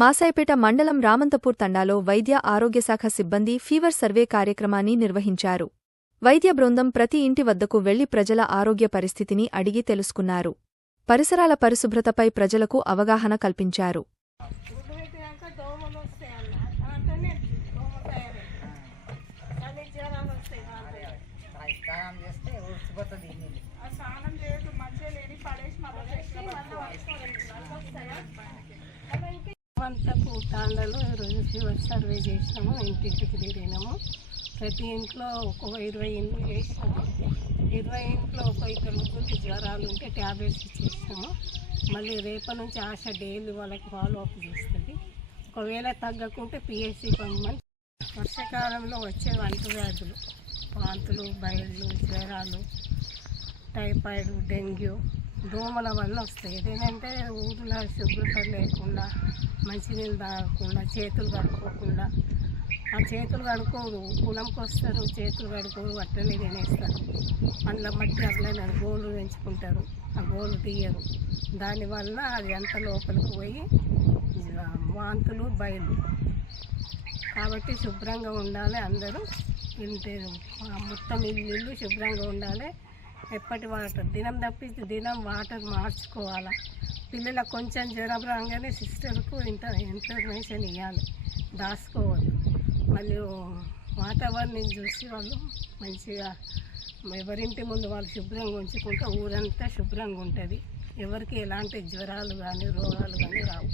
మాసాయిపేట మండలం రామంతపూర్ తండాలో వైద్య ఆరోగ్యశాఖ సిబ్బంది ఫీవర్ సర్వే కార్యక్రమాన్ని నిర్వహించారు వైద్య బృందం ప్రతి ఇంటి వద్దకు వెళ్ళి ప్రజల ఆరోగ్య పరిస్థితిని అడిగి తెలుసుకున్నారు పరిసరాల పరిశుభ్రతపై ప్రజలకు అవగాహన కల్పించారు గుడ్డు అంతకు తాండలో ఈరోజు ఫీవర్ సర్వే చేసినాము ఇంటింటికి తిరిగినాము. ప్రతి ఇంట్లో ఒక్కొక్క ఇరవై ఇండ్లు చేసినాము. ఇరవై ఇంట్లో ఒక ఇద్దరు ముగ్గురికి జ్వరాలు ఉంటే ట్యాబ్లెట్స్ ఇచ్చేసినాము. మళ్ళీ రేపటి నుంచి ఆశ డైలీ వాళ్ళకి ఫాలో అప్ చేస్తుంది. ఒకవేళ తగ్గకుంటే పిఎస్సి పంపమని వర్షాకాలంలో వచ్చే అంటువ్యాధులు వాంతులు బయళ్ళు జ్వరాలు టైఫాయిడ్ డెంగ్యూ దోమల వల్ల వస్తాయి. ఏంటంటే ఊరిలో శుభ్రత లేకుండా మంచినీళ్ళు తాగకుండా చేతులు కడుక్కోకుండా. ఆ చేతులు కడుక్కోరు. పొలంకి వస్తారు చేతులు కడుక్కోరు అట్లనే తినేస్తారు అందులో మట్టి అట్లనే గోళ్ళు పెంచుకుంటారు. ఆ గోళ్ళు తీయరు. దానివల్ల అది ఎంత లోపలికి పోయి వాంతులు బయలు. కాబట్టి శుభ్రంగా ఉండాలి అందరూ. ఇంటి మొత్తం ఇల్లు ఇల్లు శుభ్రంగా ఉండాలి. ఎప్పటి వాటర్? దినం తప్పించి దినం వాటర్ మార్చుకోవాలి? పిల్లలకు కొంచెం జ్వరం రాగానే సిస్టర్కు ఇంత ఇన్ఫర్మేషన్ ఇవ్వాలి దాచుకోవద్దు మళ్ళీ వాతావరణం చూసి వాళ్ళు మంచిగా ఎవరింటి ముందు వాళ్ళు శుభ్రంగా ఉంచుకుంటే ఊరంతా శుభ్రంగా ఉంటుంది. ఎవరికి ఎలాంటి జ్వరాలు కానీ రోగాలు కానీ రావు.